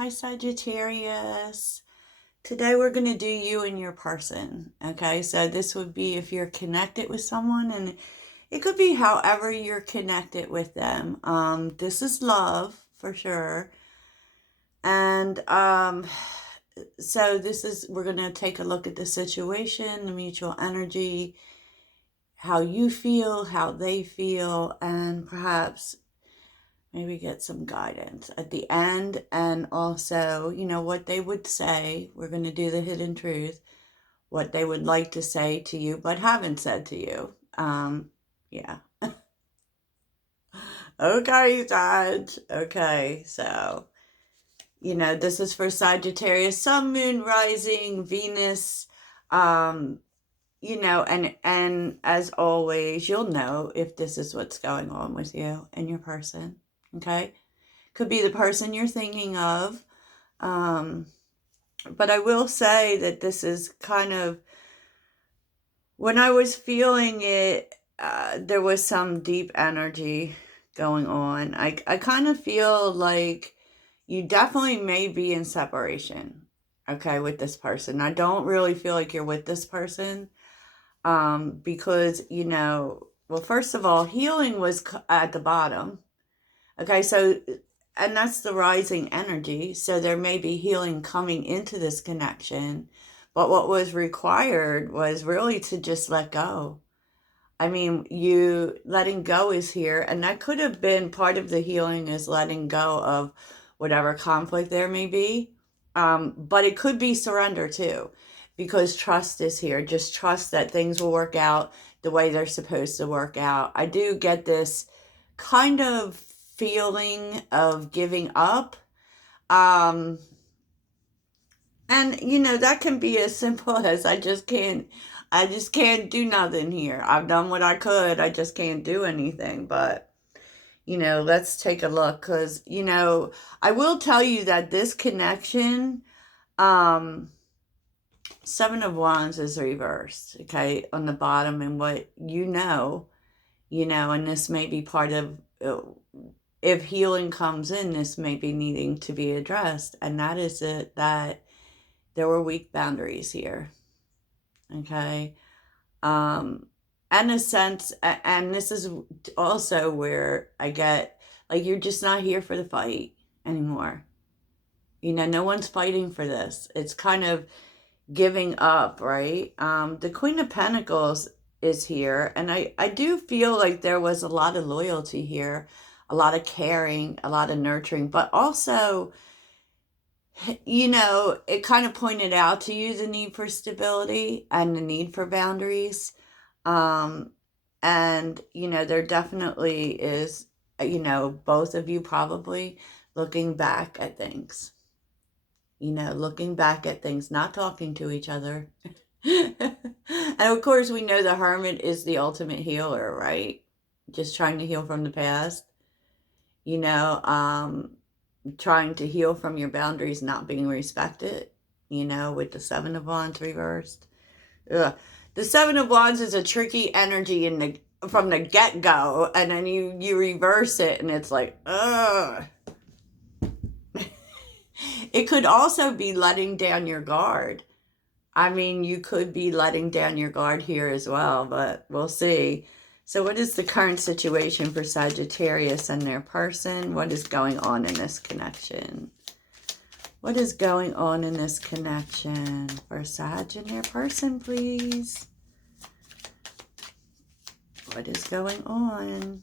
Hi, Sagittarius. Today we're going to do you and your person. Okay, so this would be if you're connected with someone, and it could be however you're connected with them. This is love for sure. And so we're going to take a look at the situation, the mutual energy, how you feel, how they feel, and perhaps maybe get some guidance at the end, and also, what they would say. We're going to do the hidden truth, what they would like to say to you but haven't said to you. Yeah. Okay, Sag. Okay, so, this is for Sagittarius, Sun, Moon, Rising, Venus, um, and as always, you'll know if this is what's going on with you and your person. Okay? Could be the person you're thinking of. Um, but I will say that this is kind of, when I was feeling it, there was some deep energy going on. I kind of feel like you definitely may be in separation, okay, with this person. I don't really feel like you're with this person, because, well, first of all, healing was at the bottom. Okay, so, and that's the rising energy. So there may be healing coming into this connection. But what was required was really to just let go. I mean, you letting go is here. And that could have been part of the healing, is letting go of whatever conflict there may be. But it could be surrender too, because trust is here. Just trust that things will work out the way they're supposed to work out. I do get this kind of feeling of giving up. Um, and that can be as simple as I just can't do nothing here. I've done what I could. I just can't do anything. But, let's take a look, because, I will tell you that this connection, um, Seven of Wands is reversed, okay, on the bottom, and what and this may be part of, if healing comes in, this may be needing to be addressed, and that is it, that there were weak boundaries here, okay? In a sense, and this is also where I get, like, you're just not here for the fight anymore. No one's fighting for this. It's kind of giving up, right? The Queen of Pentacles is here, and I do feel like there was a lot of loyalty here, a lot of caring, a lot of nurturing, but also, it kind of pointed out to you the need for stability and the need for boundaries. Um, and, there definitely is, both of you probably looking back at things, looking back at things, not talking to each other. And of course, we know the Hermit is the ultimate healer, right? Just trying to heal from the past, you know, um, trying to heal from your boundaries not being respected, with the Seven of Wands reversed. Ugh. The Seven of Wands is a tricky energy from the get-go, and then you reverse it, and it's like, ugh. It could also be letting down your guard. I mean, you could be letting down your guard here as well, but we'll see. So what is the current situation for Sagittarius and their person? What is going on in this connection? What is going on in this connection for Sag and their person, please? What is going on?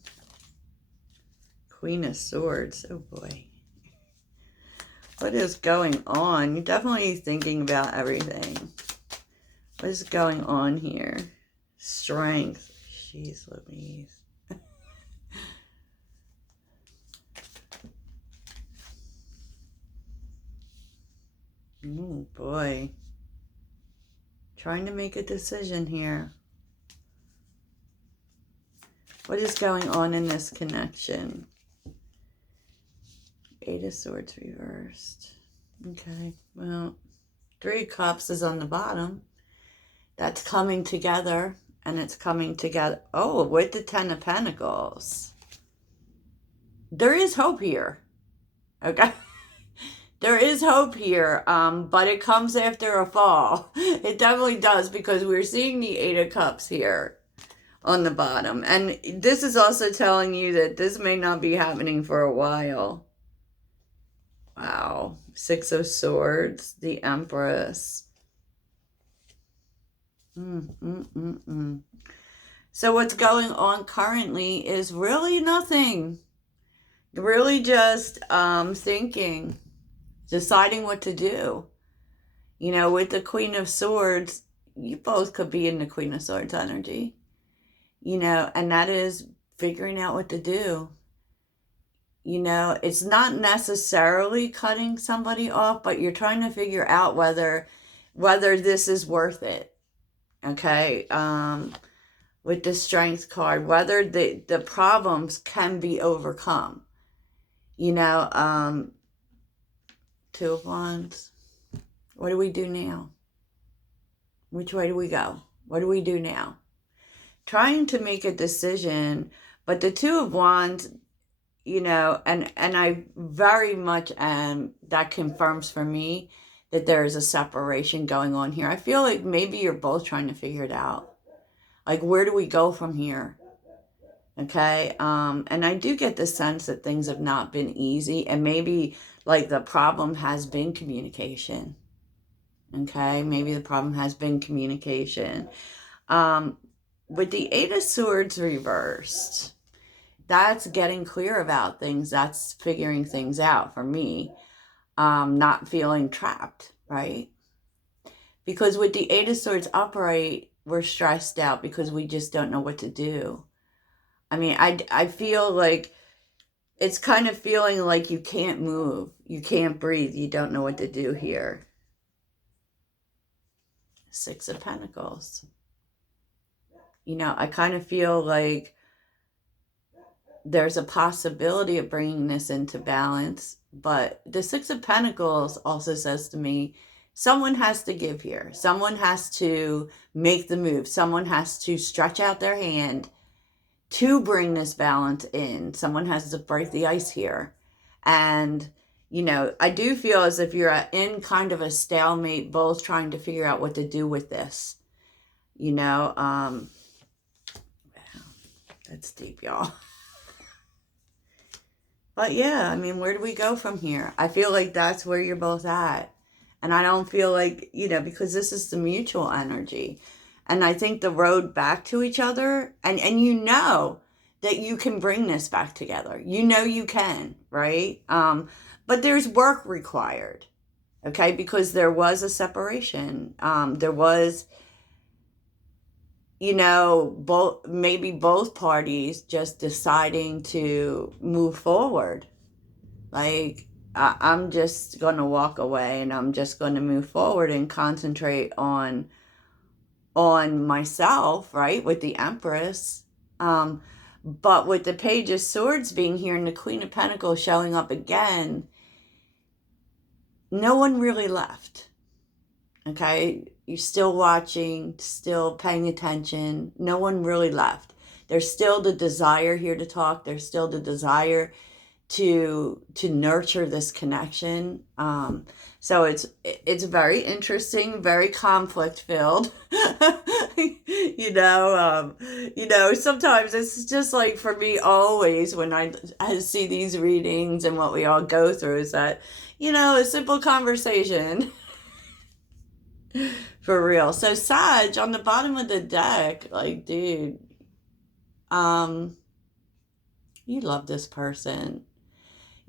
Queen of Swords. Oh, boy. What is going on? You're definitely thinking about everything. What is going on here? Strength. Jeez Louise. Oh, boy. Trying to make a decision here. What is going on in this connection? Eight of Swords reversed. Okay, well, Three of Cups is on the bottom. That's coming together, and it's coming together. Oh, with the Ten of Pentacles. There is hope here, okay? There is hope here, but it comes after a fall. It definitely does, because we're seeing the Eight of Cups here on the bottom. And this is also telling you that this may not be happening for a while. Wow. Six of Swords, the Empress. So what's going on currently is really nothing. Really just thinking, deciding what to do. You know, with the Queen of Swords, you both could be in the Queen of Swords energy. You know, and that is figuring out what to do. You know, it's not necessarily cutting somebody off, but you're trying to figure out whether this is worth it. Okay? With the Strength card, whether the problems can be overcome. You know, Two of Wands. What do we do now? Which way do we go? What do we do now? Trying to make a decision, but the Two of Wands, you know, and I very much that confirms for me that there is a separation going on here. I feel like maybe you're both trying to figure it out. Like, where do we go from here? Okay, and I do get the sense that things have not been easy, and maybe like the problem has been communication. Okay, maybe the problem has been communication. With the Eight of Swords reversed, that's getting clear about things. That's figuring things out for me. Not feeling trapped, right? Because with the Eight of Swords upright, we're stressed out because we just don't know what to do. I mean, I feel like it's kind of feeling like you can't move. You can't breathe. You don't know what to do here. Six of Pentacles. You know, I kind of feel like there's a possibility of bringing this into balance, but the Six of Pentacles also says to me, someone has to give here. Someone has to make the move. Someone has to stretch out their hand to bring this balance in. Someone has to break the ice here. And, you know, I do feel as if you're in kind of a stalemate, both trying to figure out what to do with this. You know, that's deep, y'all. But yeah, I mean, where do we go from here? I feel like that's where you're both at. And I don't feel like, you know, because this is the mutual energy. And I think the road back to each other, and you know that you can bring this back together. You know you can, right? But there's work required, okay? Because there was a separation. There was, you know, maybe both parties just deciding to move forward. Like, I'm just going to walk away and I'm just going to move forward and concentrate on myself, right, with the Empress. But with the Page of Swords being here and the Queen of Pentacles showing up again, no one really left. Okay, you're still watching, still paying attention. No one really left. There's still the desire here to talk. There's still the desire to nurture this connection. So it's very interesting, very conflict filled. You know, sometimes it's just like, for me, always when I see these readings and what we all go through is that, you know, a simple conversation. For real. So Sag, on the bottom of the deck, like, dude, you love this person.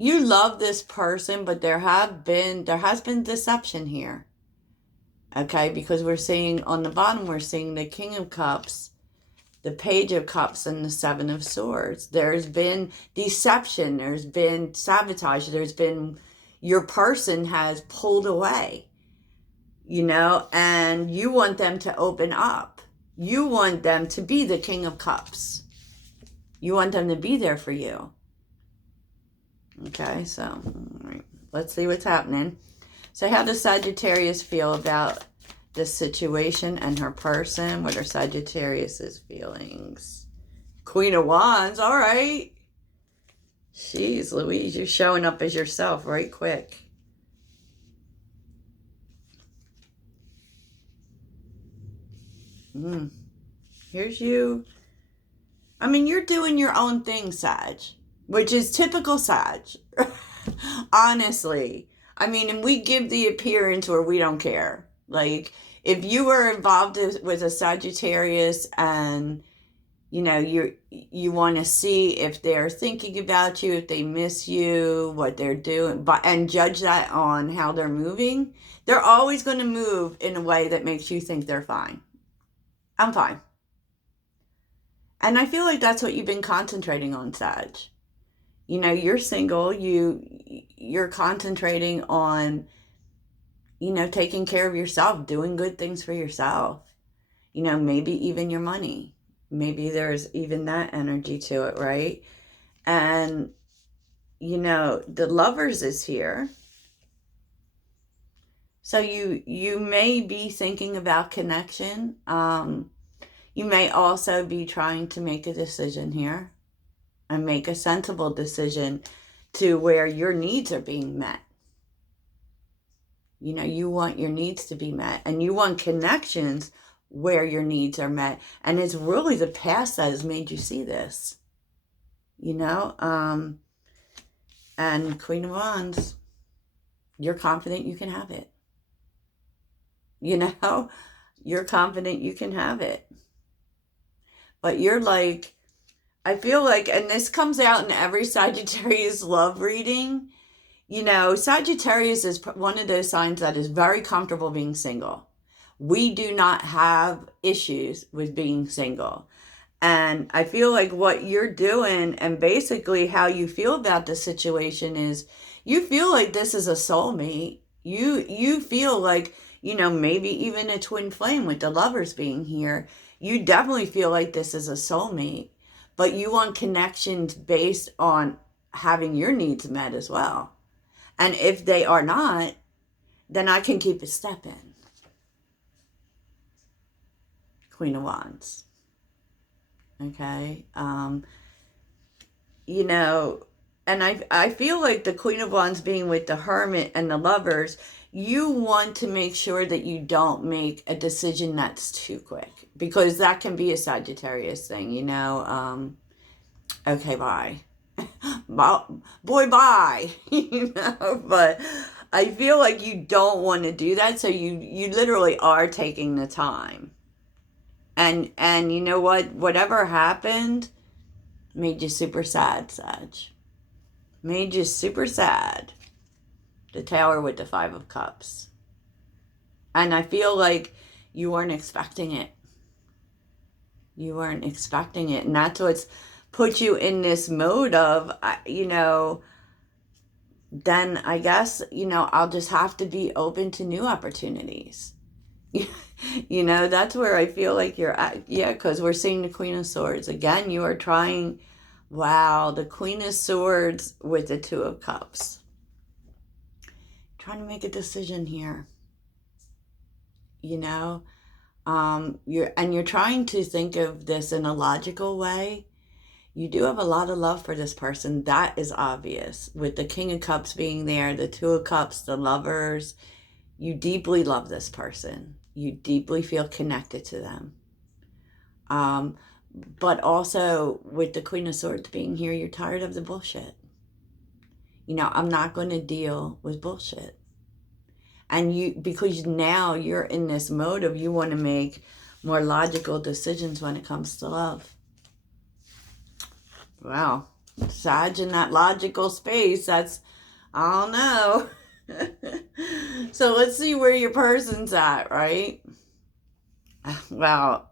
You love this person, but there has been deception here. Okay, because we're seeing on the bottom, we're seeing the King of Cups, the Page of Cups, and the Seven of Swords. There's been deception, there's been sabotage, there's been, your person has pulled away, you know, and you want them to open up. You want them to be the King of Cups. You want them to be there for you. Okay, so all right, let's see what's happening. So how does Sagittarius feel about this situation and her person? What are Sagittarius's feelings? Queen of Wands, all right. Jeez, Louise, you're showing up as yourself right quick. Mm. Here's you. I mean, you're doing your own thing, Sag, which is typical Sag. Honestly. I mean, and we give the appearance where we don't care. Like, if you were involved with a Sagittarius and you want to see if they're thinking about you, if they miss you, what they're doing, but and judge that on how they're moving, they're always going to move in a way that makes you think they're fine. I'm fine. And I feel like that's what you've been concentrating on, Sag. You're single, you're concentrating on taking care of yourself, doing good things for yourself. Maybe even your money. Maybe there's even that energy to it, right? And the Lovers is here. So you may be thinking about connection. You may also be trying to make a decision here and make a sensible decision to where your needs are being met. You want your needs to be met, and you want connections where your needs are met. And it's really the past that has made you see this. And Queen of Wands, you're confident you can have it. You're confident you can have it. But you're like, I feel like, and this comes out in every Sagittarius love reading, Sagittarius is one of those signs that is very comfortable being single. We do not have issues with being single. And I feel like what you're doing and basically how you feel about the situation is you feel like this is a soulmate. You feel like, maybe even a twin flame with the Lovers being here. You definitely feel like this is a soulmate, but you want connections based on having your needs met as well. And if they are not, then I can keep it stepping. Queen of Wands. Okay. And I feel like the Queen of Wands being with the Hermit and the Lovers, you want to make sure that you don't make a decision that's too quick, because that can be a Sagittarius thing, okay, bye. Boy, bye. But I feel like you don't want to do that, so you literally are taking the time. And you know what? Whatever happened made you super sad, Sag. Made you super sad. The Tower with the Five of Cups. And I feel like you weren't expecting it. You weren't expecting it. And that's what's put you in this mode of, then I guess, I'll just have to be open to new opportunities. That's where I feel like you're at. Yeah, because we're seeing the Queen of Swords. Again, you are trying, wow, the Queen of Swords with the Two of Cups. Trying to make a decision here. You're trying to think of this in a logical way. You do have a lot of love for this person. That is obvious. With the King of Cups being there, the Two of Cups, the Lovers, you deeply love this person. You deeply feel connected to them. But also with the Queen of Swords being here, you're tired of the bullshit. I'm not going to deal with bullshit. And because now you're in this mode of you want to make more logical decisions when it comes to love. Wow. Sag in that logical space, that's, I don't know. So let's see where your person's at, right? Wow.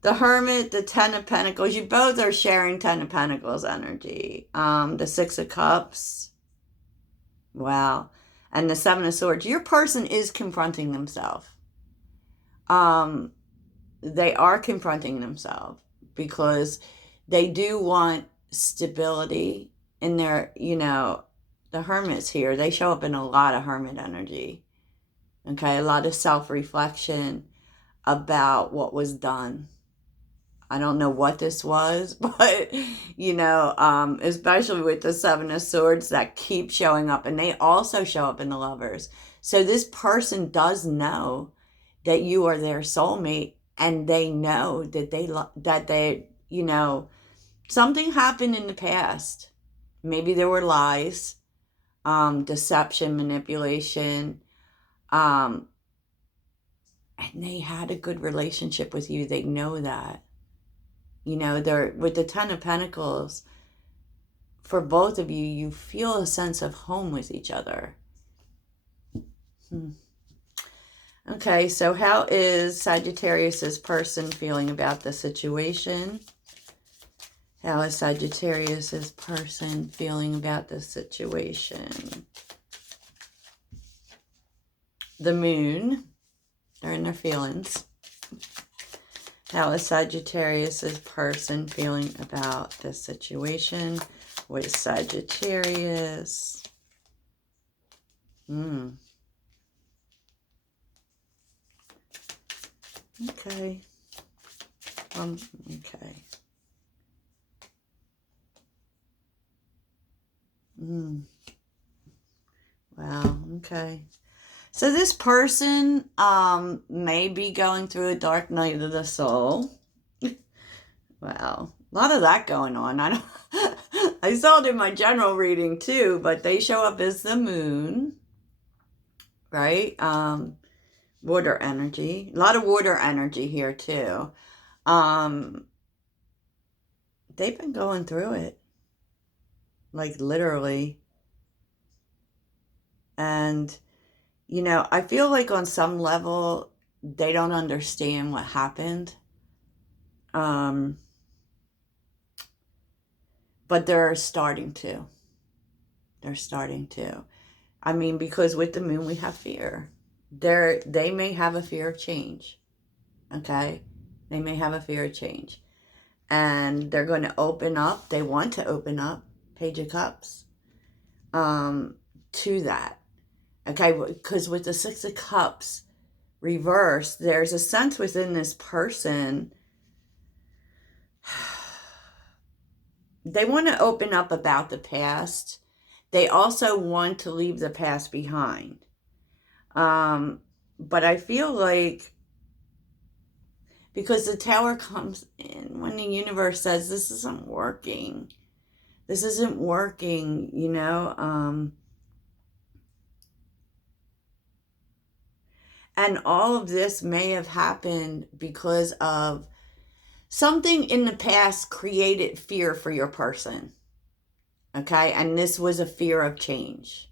The Hermit, the Ten of Pentacles, you both are sharing Ten of Pentacles energy. The Six of Cups. Wow. And the Seven of Swords. Your person is confronting themselves. They are confronting themselves because they do want stability in their, the Hermit's here. They show up in a lot of Hermit energy. Okay, a lot of self-reflection about what was done. I don't know what this was, but, especially with the Seven of Swords that keep showing up, and they also show up in the Lovers. So this person does know that you are their soulmate, and they know that they, you know, something happened in the past. Maybe there were lies, deception, manipulation, and they had a good relationship with you. They know that. You know, they're with the Ten of Pentacles. For both of you, you feel a sense of home with each other. Okay, so how is Sagittarius's person feeling about the situation? How is Sagittarius's person feeling about the situation? The moon. They're in their feelings. How is Sagittarius's person feeling about this situation with Sagittarius? Okay. Okay. Wow. Okay. So this person may be going through a dark night of the soul. Wow. A lot of that going on. I saw it in my general reading too, but they show up as the moon, right? Water energy. A lot of water energy here too. They've been going through it. Like literally. And, you know, I feel like on some level, they don't understand what happened. But they're starting to. They're starting to. I mean, because with the moon, we have fear. They may have a fear of change. Okay? They may have a fear of change. And they're going to open up. They want to open up. Page of Cups. To that. Okay? Because with the Six of Cups reversed, there's a sense within this person. They want to open up about the past. They also want to leave the past behind. But I feel like, because the Tower comes in when the universe says, this isn't working. This isn't working, you know. And all of this may have happened because of something in the past created fear for your person. Okay? And this was a fear of change.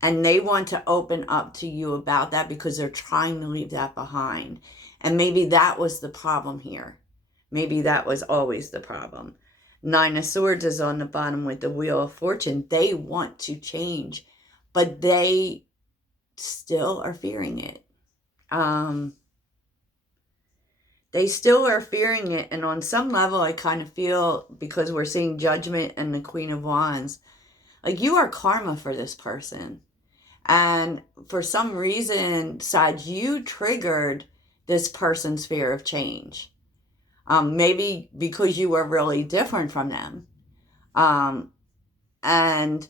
And they want to open up to you about that because they're trying to leave that behind. And maybe that was the problem here. Maybe that was always the problem. Nine of Swords is on the bottom with the Wheel of Fortune. They want to change, but they still are fearing it. They still are fearing it. And on some level, I kind of feel, because we're seeing Judgment and the Queen of Wands, like you are karma for this person. And for some reason, Sag, you triggered this person's fear of change. Maybe because you were really different from them. And,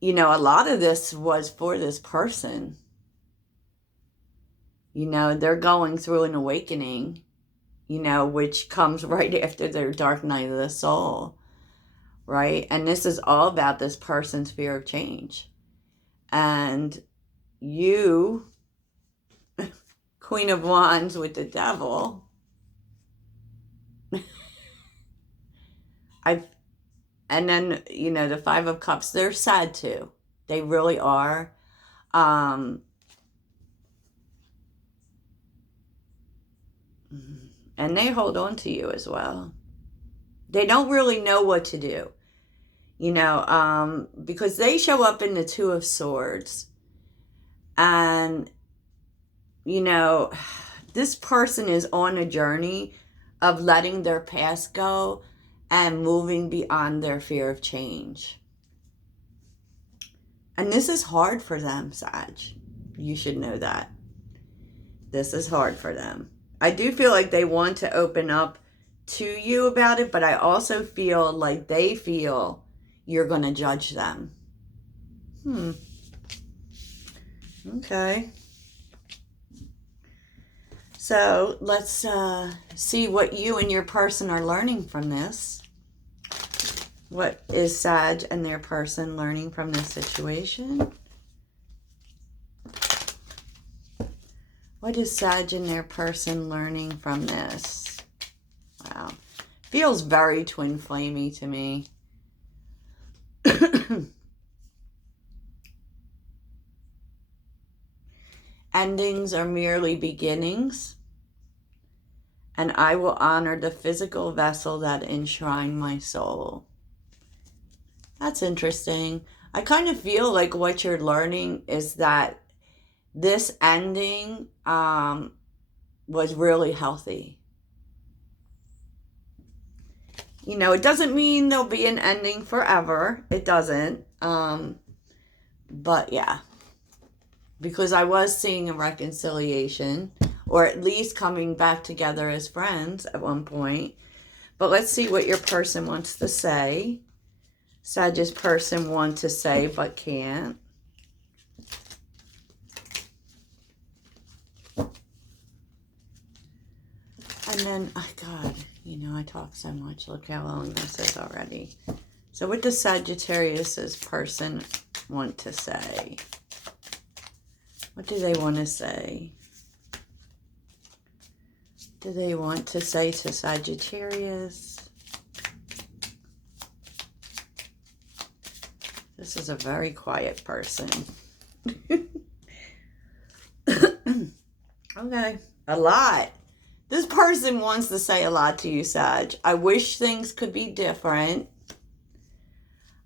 you know, a lot of this was for this person. You know, they're going through an awakening, you know, which comes right after their dark night of the soul, right? And this is all about this person's fear of change. And you, Queen of Wands with the Devil, and then, you know, the Five of Cups, they're sad too. They really are. And they hold on to you as well. They don't really know what to do, you know, because they show up in the Two of Swords. And, you know, this person is on a journey of letting their past go and moving beyond their fear of change. And this is hard for them, Sag. You should know that. This is hard for them. I do feel like they want to open up to you about it, but I also feel like they feel you're going to judge them. Okay. So let's see what you and your person are learning from this. What is Sag and their person learning from this situation? What is Sag and their person learning from this? Wow. Feels very twin flamey to me. Endings are merely beginnings, and I will honor the physical vessel that enshrined my soul. That's interesting. I kind of feel like what you're learning is that this ending was really healthy. You know, it doesn't mean there'll be an ending forever. It doesn't. But yeah. Because I was seeing a reconciliation, or at least coming back together as friends at one point. But let's see what your person wants to say. Sag's person wants to say but can't. And then, oh God, you know, I talk so much. Look how long this is already. So what does Sagittarius's person want to say? What do they want to say? Do they want to say to Sagittarius? This is a very quiet person. Okay, a lot. This person wants to say a lot to you, Sag. I wish things could be different.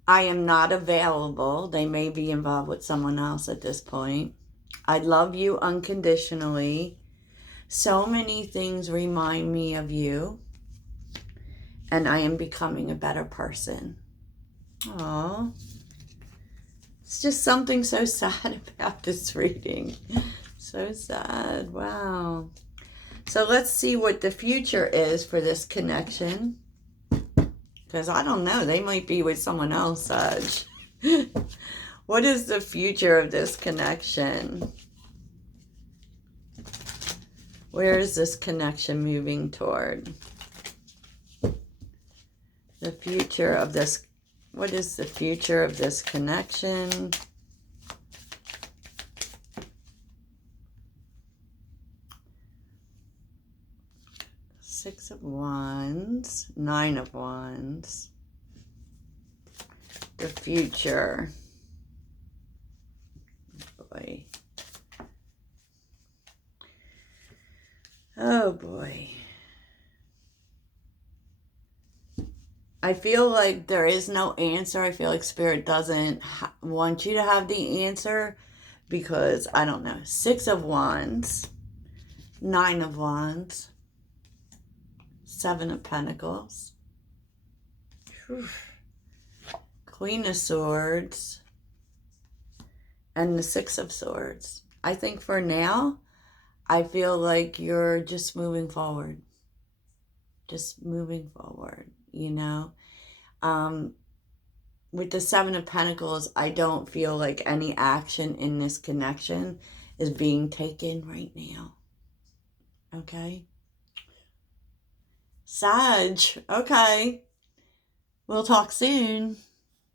I am not available. They may be involved with someone else at this point. I love you unconditionally. So many things remind me of you. And I am becoming a better person. Aww. It's just something so sad about this reading. So sad. Wow. So let's see what the future is for this connection. Because I don't know. They might be with someone else, Sag. What is the future of this connection? Where is this connection moving toward? The future of this. What is the future of this connection? Six of Wands, Nine of Wands. The future. Boy. Oh boy. I feel like there is no answer. I feel like Spirit doesn't want you to have the answer because, I don't know, Six of Wands, Nine of Wands, Seven of Pentacles, Queen of Swords, and the Six of Swords. I think for now, I feel like you're just moving forward. Just moving forward, you know. With the Seven of Pentacles, I don't feel like any action in this connection is being taken right now. Okay? Sag, okay. We'll talk soon.